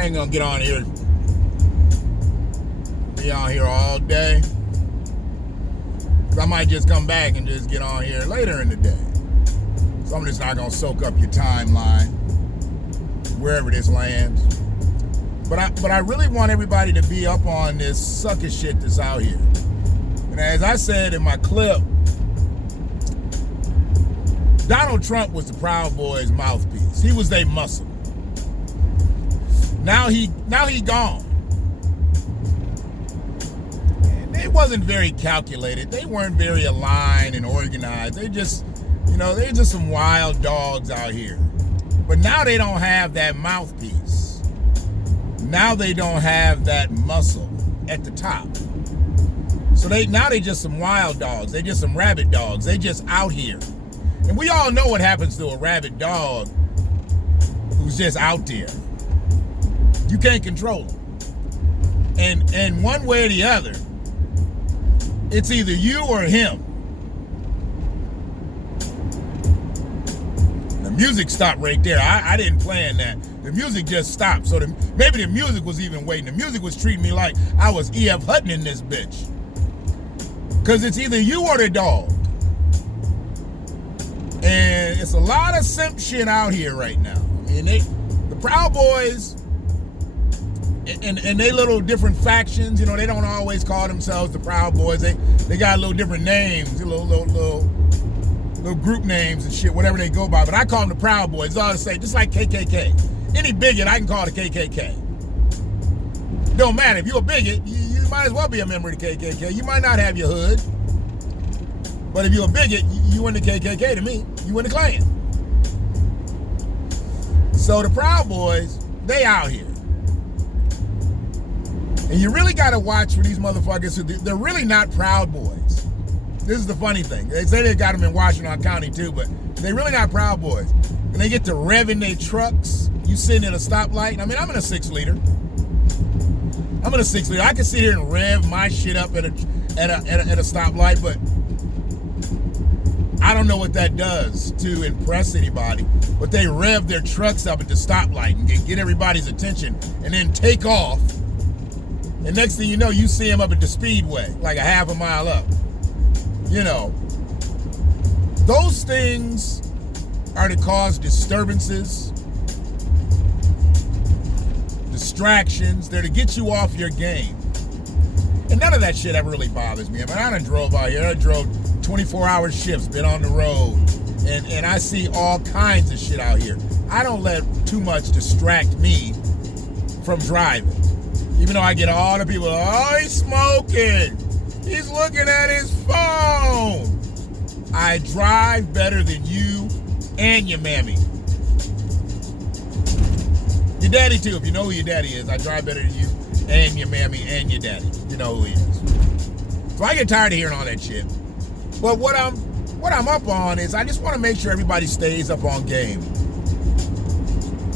I ain't gonna get on here, be on here all day. I might just come back and just get on here later in the day. So I'm just not gonna soak up your timeline, wherever this lands. But I really want everybody to be up on this sucker shit that's out here. And as I said in my clip, Donald Trump was the Proud Boys' mouthpiece. He was their muscle. Now he gone. And they wasn't very calculated. They weren't very aligned and organized. They just, they're just some wild dogs out here. But now they don't have that mouthpiece. Now they don't have that muscle at the top. So now they just some wild dogs. They just some rabid dogs. They just out here. And we all know what happens to a rabid dog who's just out there. You can't control him. And one way or the other, it's either you or him. The music stopped right there. I didn't plan that. The music just stopped. So maybe the music was even waiting. The music was treating me like I was E.F. Hutton in this bitch. Because it's either you or the dog. And it's a lot of simp shit out here right now. I mean, the Proud Boys and they little different factions, they don't always call themselves the Proud Boys. They got little different names, little group names and shit, whatever they go by. But I call them the Proud Boys. It's all the same, just like KKK. Any bigot, I can call the KKK. Don't matter. If you're a bigot, you might as well be a member of the KKK. You might not have your hood. But if you're a bigot, you in the KKK to me. You in the Klan. So the Proud Boys, they out here. And you really got to watch for these motherfuckers who, they're really not Proud Boys. This is the funny thing. They say they got them in Washington County too, but they're really not Proud Boys. And they get to revving their trucks. You sitting at a stoplight. I mean, I'm in a 6-liter. I can sit here and rev my shit up at a stoplight, but I don't know what that does to impress anybody, but they rev their trucks up at the stoplight and get everybody's attention and then take off. And next thing you know, you see them up at the speedway, like a half a mile up. Those things are to cause disturbances, distractions. They're to get you off your game. And none of that shit ever really bothers me. I mean, I done drove out here. I drove 24-hour shifts, been on the road, and I see all kinds of shit out here. I don't let too much distract me from driving. Even though I get all the people, oh, he's smoking. He's looking at his phone. I drive better than you and your mammy. Your daddy too, if you know who your daddy is. I drive better than you and your mammy and your daddy. You know who he is. So I get tired of hearing all that shit. But what I'm up on is I just want to make sure everybody stays up on game.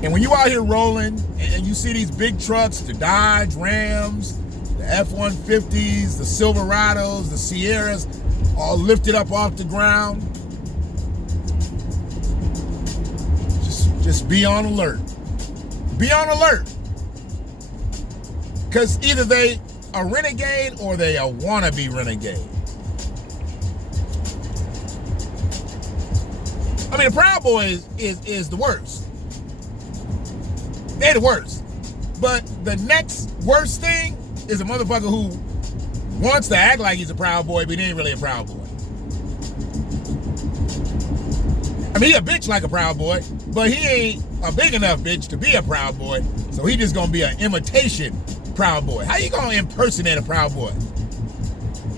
And when you out here rolling and you see these big trucks, the Dodge Rams, the F-150s, the Silverados, the Sierras, all lifted up off the ground, just be on alert. Be on alert. Because either they a renegade or they a wannabe renegade. I mean, the Proud Boys is the worst. They're the worst. But the next worst thing is a motherfucker who wants to act like he's a Proud Boy, but he ain't really a Proud Boy. I mean, he a bitch like a Proud Boy, but he ain't a big enough bitch to be a Proud Boy, so he just gonna be an imitation Proud Boy. How you gonna impersonate a Proud Boy?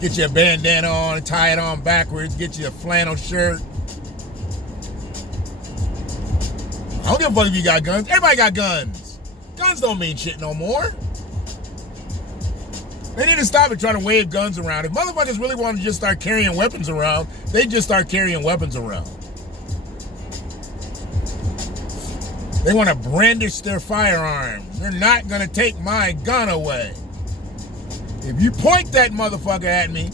Get your bandana on, tie it on backwards, get you a flannel shirt. I don't give a fuck if you got guns. Everybody got guns. Guns don't mean shit no more. They need to stop it trying to wave guns around. If motherfuckers really want to just start carrying weapons around, they just start carrying weapons around. They want to brandish their firearms. They're not going to take my gun away. If you point that motherfucker at me,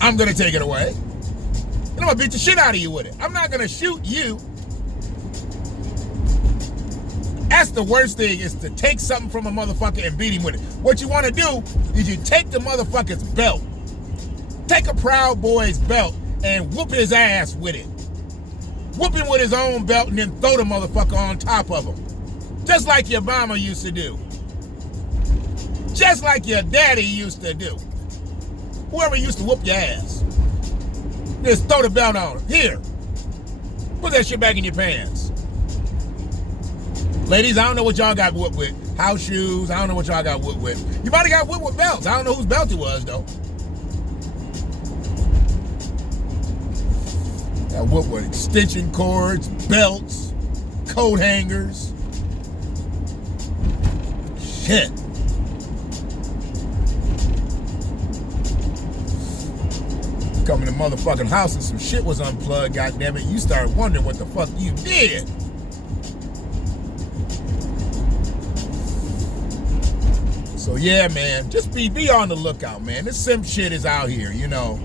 I'm going to take it away. And I'm going to beat the shit out of you with it. I'm not going to shoot you. That's the worst thing, is to take something from a motherfucker and beat him with it. What you want to do is you take the motherfucker's belt. Take a Proud Boy's belt and whoop his ass with it. Whoop him with his own belt and then throw the motherfucker on top of him. Just like your mama used to do. Just like your daddy used to do. Whoever used to whoop your ass. Just throw the belt on him. Here. Put that shit back in your pants. Ladies, I don't know what y'all got whooped with. House shoes, I don't know what y'all got whooped with. You might have got whooped with belts. I don't know whose belt it was, though. Got whooped with extension cords, belts, coat hangers. Shit. Come in the motherfucking house and some shit was unplugged, goddammit. You start wondering what the fuck you did. So yeah, man, just be on the lookout, man. This simp shit is out here, you know.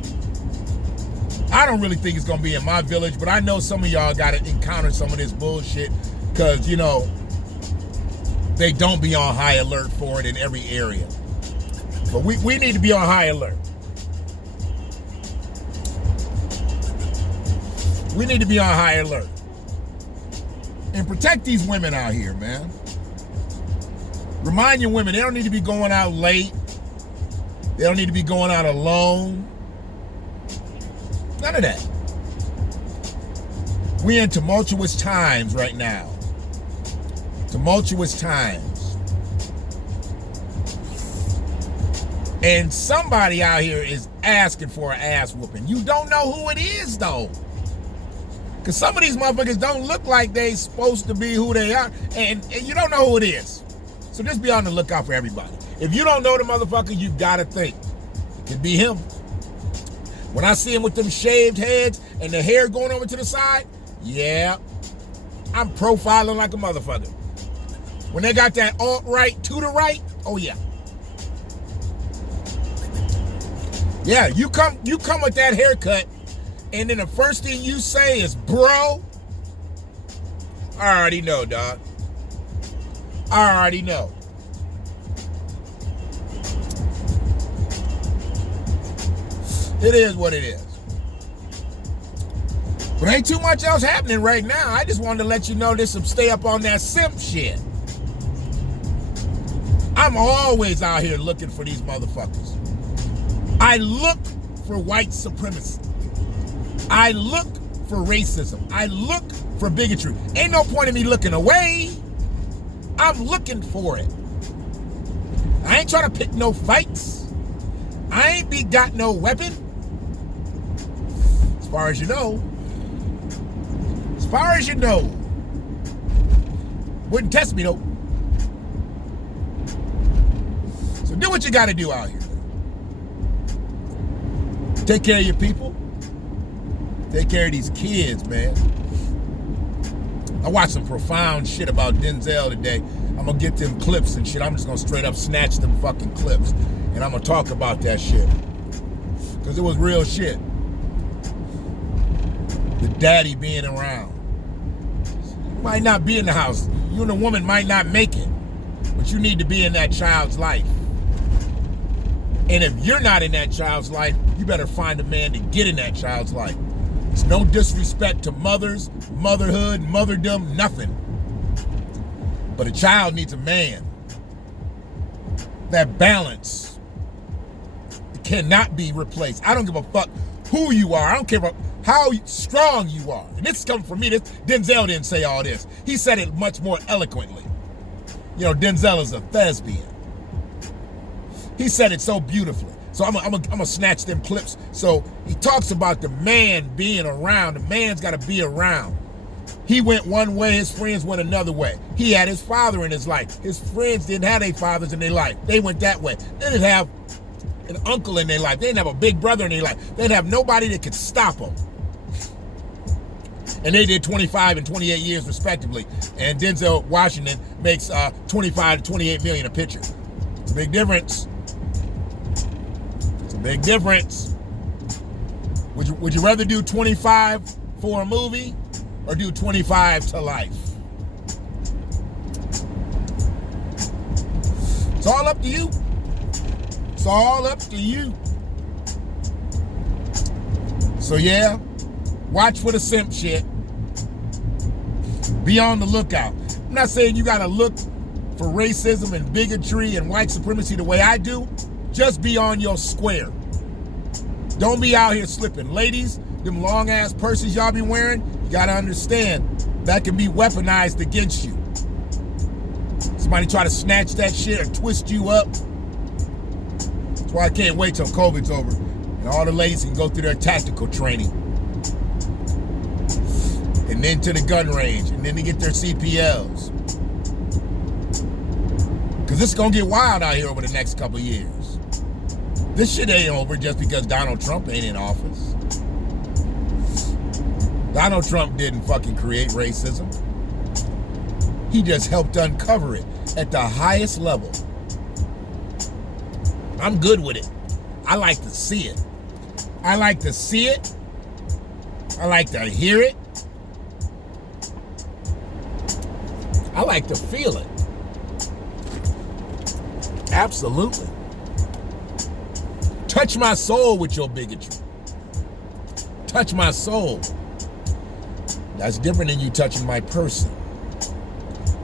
I don't really think it's gonna be in my village, but I know some of y'all gotta encounter some of this bullshit, because, you know, they don't be on high alert for it in every area. But we need to be on high alert. We need to be on high alert. And protect these women out here, man. Remind your women, they don't need to be going out late. They don't need to be going out alone. None of that. We're in tumultuous times right now. Tumultuous times. And somebody out here is asking for an ass whooping. You don't know who it is, though. Because some of these motherfuckers don't look like they supposed to be who they are. And you don't know who it is. So just be on the lookout for everybody. If you don't know the motherfucker, you gotta think. It could be him. When I see him with them shaved heads and the hair going over to the side, yeah, I'm profiling like a motherfucker. When they got that alt-right to the right, oh yeah. Yeah, you come with that haircut, and then the first thing you say is, bro, I already know, dog. I already know. It is what it is. But ain't too much else happening right now. I just wanted to let you know this, stay up on that simp shit. I'm always out here looking for these motherfuckers. I look for white supremacy. I look for racism. I look for bigotry. Ain't no point in me looking away. I'm looking for it. I ain't trying to pick no fights. I ain't got no weapon. As far as you know. As far as you know. Wouldn't test me though. So do what you gotta do out here. Take care of your people. Take care of these kids, man. I watched some profound shit about Denzel today. I'm gonna get them clips and shit. I'm just gonna straight up snatch them fucking clips. And I'm gonna talk about that shit. Because it was real shit. The daddy being around. You might not be in the house. You and the woman might not make it. But you need to be in that child's life. And if you're not in that child's life, you better find a man to get in that child's life. It's no disrespect to mothers, motherhood, motherdom, nothing. But a child needs a man. That balance cannot be replaced. I don't give a fuck who you are. I don't care about how strong you are. And this is coming from me. Denzel didn't say all this. He said it much more eloquently. You know, Denzel is a thespian. He said it so beautifully. So I'm gonna snatch them clips. So he talks about the man being around. The man's got to be around. He went one way, his friends went another way. He had his father in his life. His friends didn't have their fathers in their life. They went that way. They didn't have an uncle in their life. They didn't have a big brother in their life. They didn't have nobody that could stop them. And they did 25 and 28 years respectively. And Denzel Washington makes 25 to 28 million a picture. It's a big difference. It's a big difference. Would you rather do 25 for a movie or do 25 to life? all up to you. It's all up to you. So yeah, watch for the simp shit. Be on the lookout. I'm not saying you gotta look for racism and bigotry and white supremacy the way I do. Just be on your square. Don't be out here slipping. Ladies, them long ass purses y'all be wearing, you gotta understand that can be weaponized against you. Somebody try to snatch that shit or twist you up. That's why I can't wait till COVID's over and all the ladies can go through their tactical training. And then to the gun range, and then to get their CPLs. Because this is going to get wild out here over the next couple of years. This shit ain't over just because Donald Trump ain't in office. Donald Trump didn't fucking create racism. He just helped uncover it at the highest level. I'm good with it. I like to see it. I like to see it. I like to hear it. I like to feel it. Absolutely. Touch my soul with your bigotry. Touch my soul. That's different than you touching my person.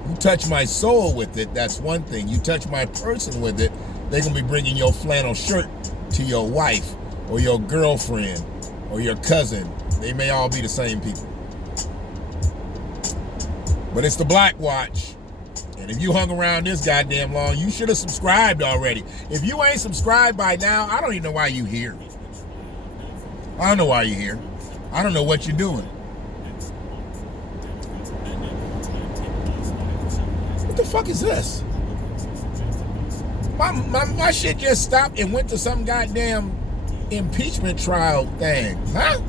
You touch my soul with it, that's one thing. You touch my person with it, they're going to be bringing your flannel shirt to your wife or your girlfriend or your cousin. They may all be the same people. But it's the Black Watch. And if you hung around this goddamn long, you should have subscribed already. If you ain't subscribed by now, I don't even know why you here. I don't know why you're here. I don't know what you're doing. What the fuck is this? My shit just stopped and went to some goddamn impeachment trial thing. Huh?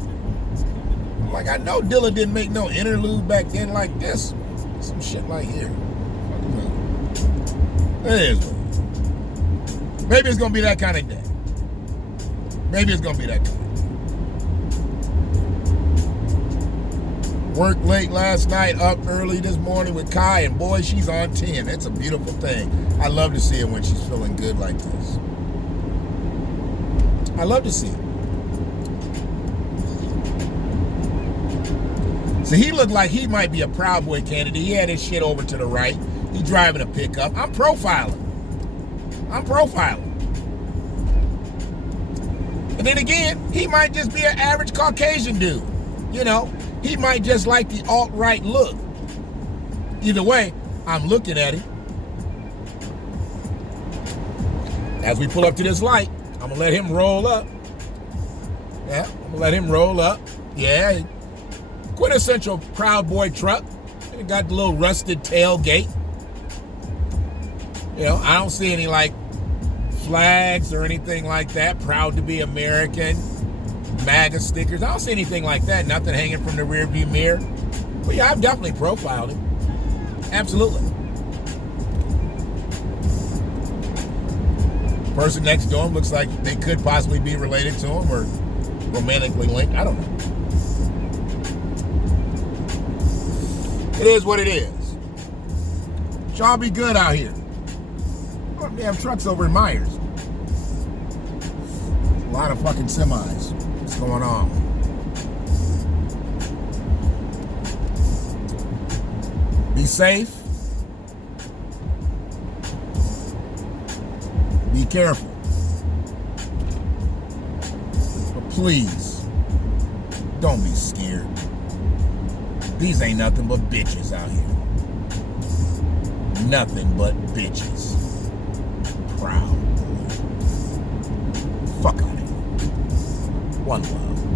Like, I know Dilla didn't make no interlude back then like this. Some shit like here. It is. Maybe it's gonna be that kind of day. Maybe it's gonna be that kind of day. Worked late last night, up early this morning with Kai, and boy, she's on 10. It's a beautiful thing. I love to see her when she's feeling good like this. I love to see it. So he looked like he might be a Proud Boy candidate. He had his shit over to the right. He driving a pickup. I'm profiling. And then again, he might just be an average Caucasian dude. You know, he might just like the alt-right look. Either way, I'm looking at him. As we pull up to this light, I'm going to let him roll up. Yeah, I'm going to let him roll up. Yeah, quintessential Proud Boy truck. It got the little rusted tailgate. You know, I don't see any like flags or anything like that. Proud to be American, MAGA stickers. I don't see anything like that. Nothing hanging from the rearview mirror. But yeah, I've definitely profiled him. Absolutely. Person next to him looks like they could possibly be related to him or romantically linked. I don't know. It is what it is. Y'all be good out here. Oh, damn trucks over in Myers. A lot of fucking semis. What's going on? Be safe. Be careful. But please, don't be scared. These ain't nothing but bitches out here. Nothing but bitches. Proud boy. Fuck out of here. One love.